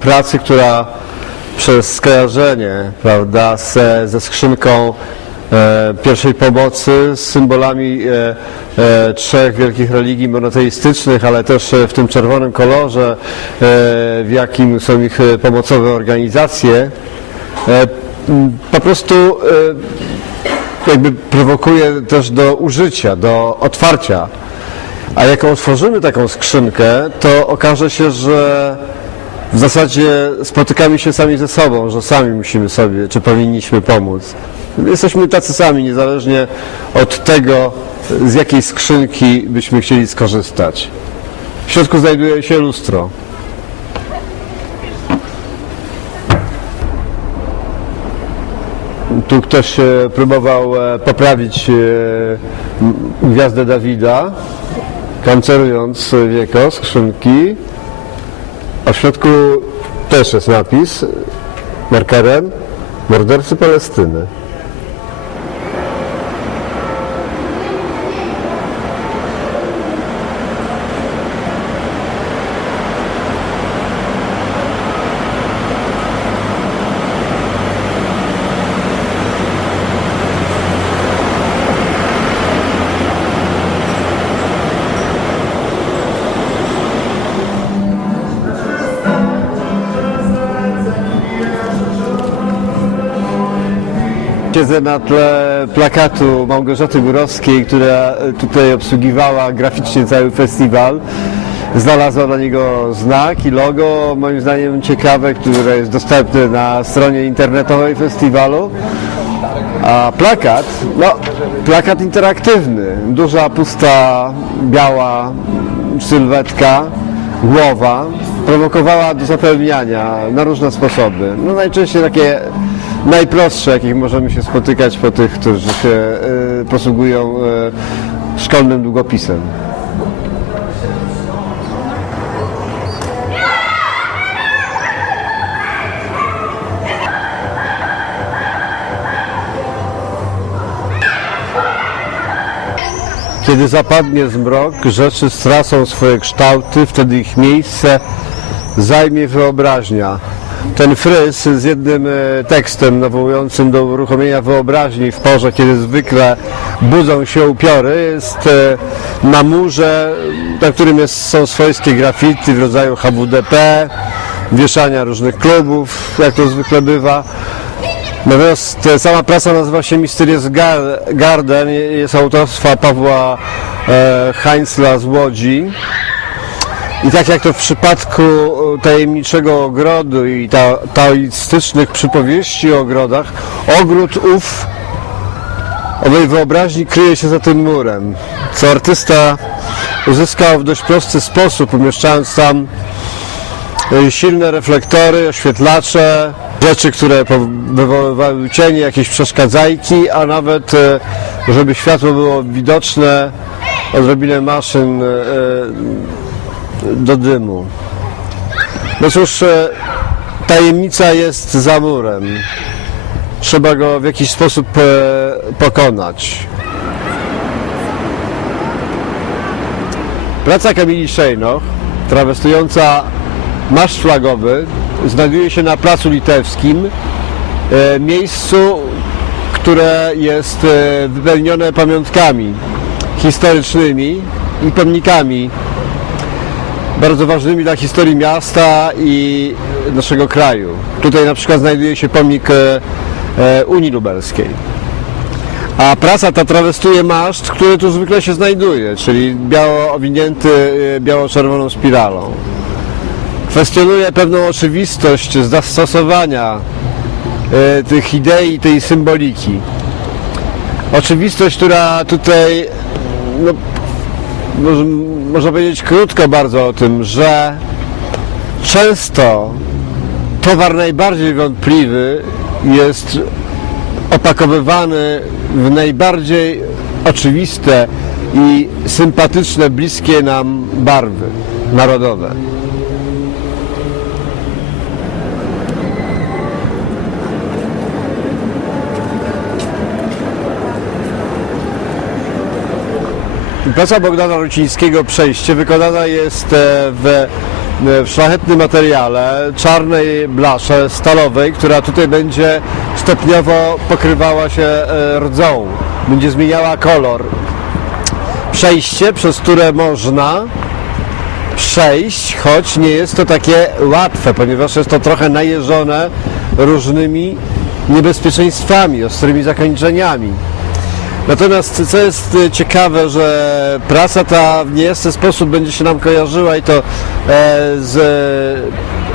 pracy, która przez skojarzenie prawda, ze, ze skrzynką e, pierwszej pomocy, z symbolami e, e, trzech wielkich religii monoteistycznych, ale też e, w tym czerwonym kolorze, e, w jakim są ich e, pomocowe organizacje, e, po prostu e, jakby prowokuje też do użycia, do otwarcia. A jak otworzymy taką skrzynkę, to okaże się, że w zasadzie spotykamy się sami ze sobą, że sami musimy sobie, czy powinniśmy pomóc. Jesteśmy tacy sami, niezależnie od tego, z jakiej skrzynki byśmy chcieli skorzystać. W środku znajduje się lustro. Tu ktoś e, próbował e, poprawić e, gwiazdę Dawida, kancerując wieko skrzynki. A w środku też jest napis markerem mordercy Palestyny. Siedzę na tle plakatu Małgorzaty Górowskiej, która tutaj obsługiwała graficznie cały festiwal. Znalazła na niego znak i logo, moim zdaniem ciekawe, które jest dostępne na stronie internetowej festiwalu. A plakat, no, plakat interaktywny, duża, pusta, biała sylwetka, głowa, prowokowała do zapełniania na różne sposoby. No najczęściej takie najprostsze, jakich możemy się spotykać po tych, którzy się y, posługują y, szkolnym długopisem. Kiedy zapadnie zmrok, rzeczy stracą swoje kształty, wtedy ich miejsce zajmie wyobraźnia. Ten fryz z jednym e, tekstem nawołującym do uruchomienia wyobraźni w porze, kiedy zwykle budzą się upiory, jest e, na murze, na którym jest, są swojskie graffiti w rodzaju HWDP, wieszania różnych klubów, jak to zwykle bywa. Natomiast e, sama prasa nazywa się Mysterious Gar- Garden, jest autorstwa Pawła Heinzla z Łodzi. I tak jak to w przypadku e, tajemniczego ogrodu i ta, taoistycznych przypowieści o ogrodach, ogród ów owej wyobraźni kryje się za tym murem, co artysta uzyskał w dość prosty sposób, umieszczając tam e, silne reflektory, oświetlacze, rzeczy, które wywoływały cienie, jakieś przeszkadzajki, a nawet e, żeby światło było widoczne, odrobinę maszyn do dymu. No cóż, e, tajemnica jest za murem. Trzeba go w jakiś sposób e, pokonać. Praca Kamili Szejnoch, trawestująca Marsz Flagowy, znajduje się na Placu Litewskim, e, miejscu, które jest wypełnione pamiątkami historycznymi i pomnikami bardzo ważnymi dla historii miasta i naszego kraju. Tutaj na przykład znajduje się pomnik e, e, Unii Lubelskiej. A prasa ta trawestuje maszt, który tu zwykle się znajduje, czyli biało owinięty e, biało-czerwoną spiralą. Kwestionuje pewną oczywistość zastosowania tych idei, tej symboliki. Oczywistość, która tutaj no, można powiedzieć krótko bardzo o tym, że często towar najbardziej wątpliwy jest opakowywany w najbardziej oczywiste i sympatyczne, bliskie nam barwy narodowe. Praca Bogdana Rucińskiego Przejście wykonana jest e, w w szlachetnym materiale, czarnej blasze stalowej, która tutaj będzie stopniowo pokrywała się e, rdzą, będzie zmieniała kolor. Przejście, przez które można przejść, choć nie jest to takie łatwe, ponieważ jest to trochę najeżone różnymi niebezpieczeństwami, ostrymi zakończeniami. Natomiast co jest e, ciekawe, że praca ta w niejasny sposób będzie się nam kojarzyła i to e, z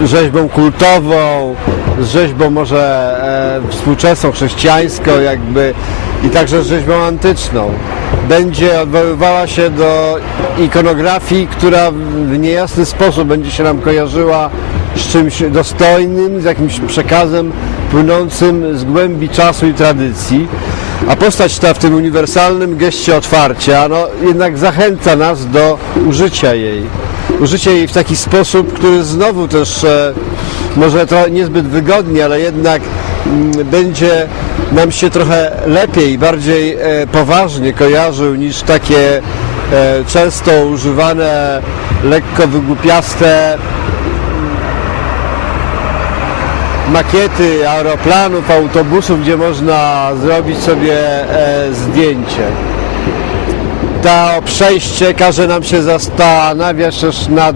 e, rzeźbą kultową, z rzeźbą może współczesną, chrześcijańską jakby i także z rzeźbą antyczną. Będzie odwoływała się do ikonografii, która w niejasny sposób będzie się nam kojarzyła z czymś dostojnym, z jakimś przekazem płynącym z głębi czasu i tradycji. A postać ta w tym uniwersalnym geście otwarcia, no jednak zachęca nas do użycia jej. Użycia jej w taki sposób, który znowu też e, może to niezbyt wygodnie, ale jednak mm, będzie nam się trochę lepiej, bardziej e, poważnie kojarzył niż takie e, często używane, lekko wygłupiaste makiety aeroplanów, autobusów, gdzie można zrobić sobie e, zdjęcie. To przejście każe nam się zastanawiać też nad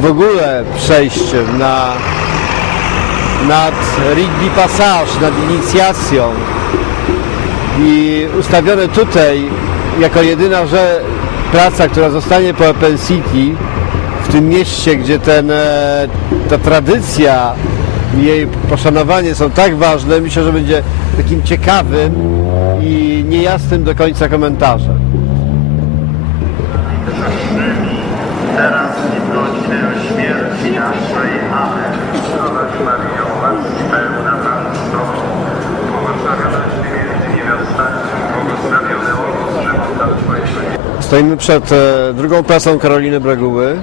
w ogóle przejściem, na, nad Rigby Passage, nad inicjacją. I ustawione tutaj jako jedyna że praca, która zostanie po Open City, w tym mieście, gdzie ten, e, ta tradycja i jej poszanowanie są tak ważne, myślę, że będzie takim ciekawym i niejasnym do końca komentarzem. Teraz i śmierci naszej. Amen. Zdrowaś Maryjo, łaski pełna Pan z Tobą, błogosławionaś Ty między niewiastami, błogosławiony owoc żywota Twojego. Stoimy przed e, drugą prasą Karoliny Breguły,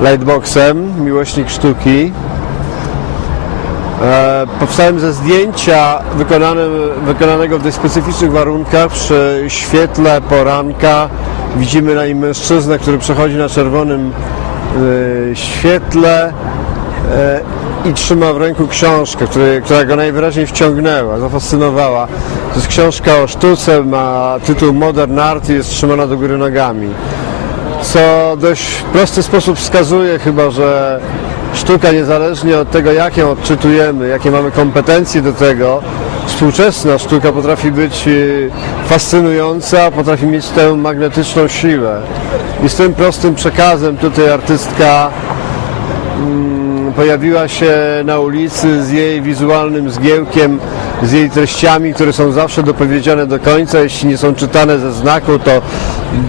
lightboxem, miłośnik sztuki. E, powstałem ze zdjęcia wykonanego w dość specyficznych warunkach przy świetle poranka. Widzimy na nim mężczyznę, który przechodzi na czerwonym e, świetle e, i trzyma w ręku książkę, który, która go najwyraźniej wciągnęła, zafascynowała. To jest książka o sztuce, ma tytuł Modern Art i jest trzymana do góry nogami co dość prosty sposób wskazuje chyba, że sztuka niezależnie od tego, jak ją odczytujemy, jakie mamy kompetencje do tego, współczesna sztuka potrafi być y, fascynująca, potrafi mieć tę magnetyczną siłę. I z tym prostym przekazem tutaj artystka mm, pojawiła się na ulicy z jej wizualnym zgiełkiem, z jej treściami, które są zawsze dopowiedziane do końca. Jeśli nie są czytane ze znaku, to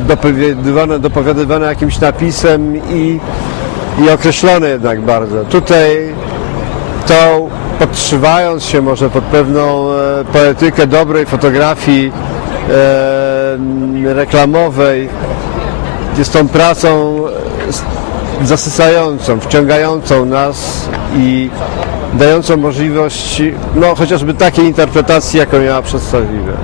dopowiadywane, dopowiadywane jakimś napisem i, i określone jednak bardzo. Tutaj to podszywając się może pod pewną e, poetykę dobrej fotografii e, reklamowej, jest tą pracą e, zasysającą, wciągającą nas i dającą możliwość no, chociażby takiej interpretacji, jaką ja przedstawiłem.